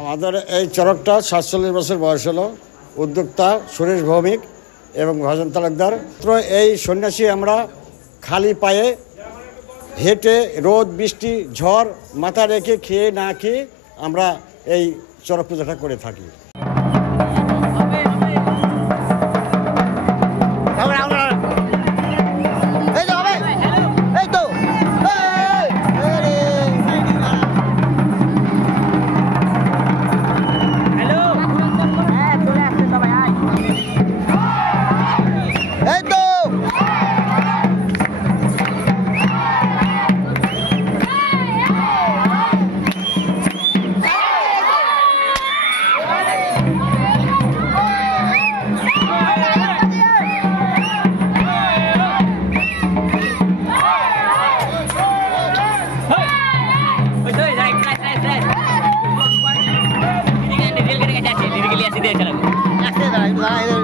আমাদের এই চড়কটা 47 বছর বয়স হলো। উদ্যোক্তা সুরেশ ভৌমিক এবং ভজন তালুকদার। এই সন্ন্যাসী আমরা খালি পায়ে হেঁটে রোদ বৃষ্টি ঝড় মাথা রেখে খেয়ে না খেয়ে আমরা এই চড়ক পূজাটা করে থাকি। Dia